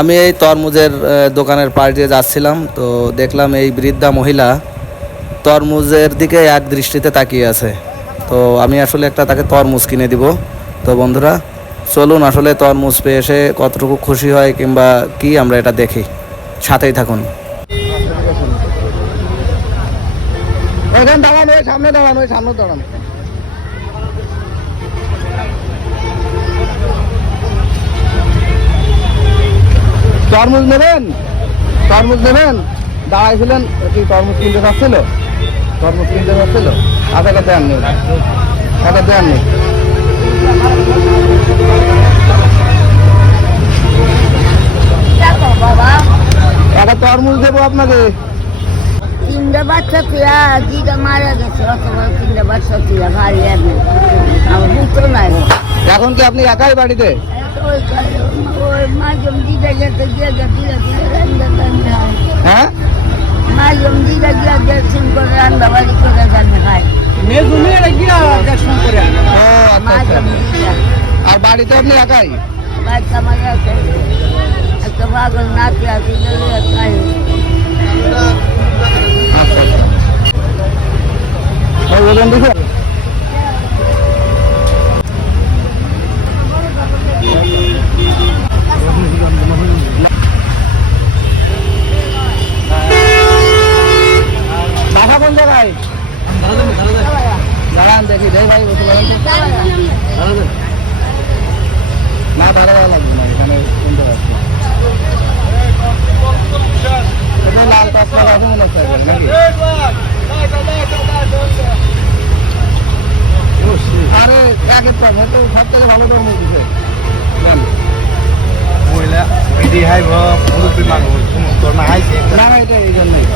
আমি এই তরমুজের দোকানের পাশ দিয়ে যাচ্ছিলাম, তো দেখলাম এই বৃদ্ধা মহিলা তরমুজের দিকে এক দৃষ্টিতে তাকিয়ে আছে। তো আমি আসলে একটা তাকে তরমুজ কিনে দিব। তো বন্ধুরা চলুন আসলে তরমুজ পেয়ে এসে কতটুকু খুশি হয় কিংবা কি আমরা এটা দেখি, সাথেই থাকুন। সামনে দাঁড়ান, ওই সামনে দাঁড়ান। তরমুজ নেবেন? তরমুজ নেবেন? দাঁড়াইছিলেন কি? তরমুজ কিনতে চাচ্ছিল? তরমুজ কিনতে চাচ্ছিল? আচ্ছা দেননি, আচ্ছা দেননি। একটা তরমুজ দেবো আপনাকে। তিনটা বাচ্চা তুয়া দিদা মারা গেছে, অথবা তিনটা বাচ্চা তুয়া ভারী আমি আমার বুঝতো নাই। এখন কি আপনি একাই বাড়িতে? ওই মাঝম দিদা গেছে গিয়ে দিলে দিলে রান্না রান্না হ্যাঁ, মাঝম দিদা গিয়ে দেখছেন করে রান্না বাড়ি করে রান্না খায়। মাঝম দিদা। আর বাড়িতে আপনি একাই? বাচ্চা মারা গেছে, একটা পাগল নাতি আছে খায়। বাসা কোন জায়গায়? দাঁড়ান দেখি, দেখ ভাই বসে না, দাঁড়া লাগবে না, এখানে শুনতে পাচ্ছি। লাল কাঁচা আছে মনে হচ্ছে নাকি? আরে একের পর তো সব থেকে ভালো করে মুখ মহিলা বিডি হাইব মুরব্বী মানুষ তোর না হাইছে না, এটা এই জন্যই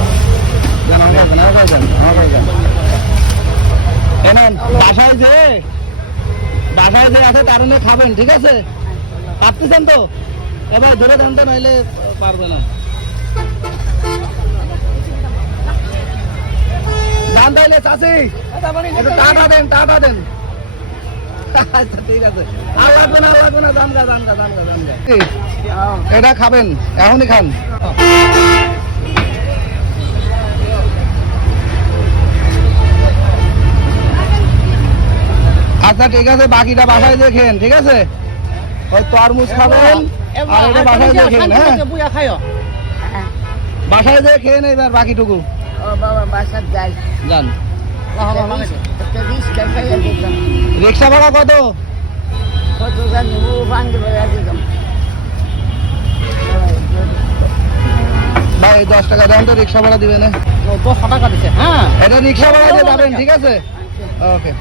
বাসায় যে আছে তার খাবেন, ঠিক আছে? পারতেছেন তো? এবার ধরে জানতে নাইলে পারবে না। জান তাইলে চাষি টাটা দেন, টাটা দেন। আচ্ছা ঠিক আছে, আর লাগবে না, লাগবে না, জানগা জানগা জানগা জানগা। এটা খাবেন, এখনই খান। আচ্ছা ঠিক আছে, বাকিটা বাসায় দিয়ে খেন, ঠিক আছে? ওই তরমুজ খাবেন আর এটা বাসায় দিয়ে খেন। হ্যাঁ, বাসায় দিয়ে খেয়ে এবার বাকিটুকু। ও বাবা বাসার যাই যান। দিতাম রিক্সা ভাড়া কত? কত জানি ও ভাঙতে পারে দিতাম ভাই 10 টাকা দেন তো, রিক্সা ভাড়া দিবেন। 10 টাকা দিছে। হ্যাঁ, এটা রিক্সা ভাড়া দিয়ে যাবেন, ঠিক আছে? ওকে।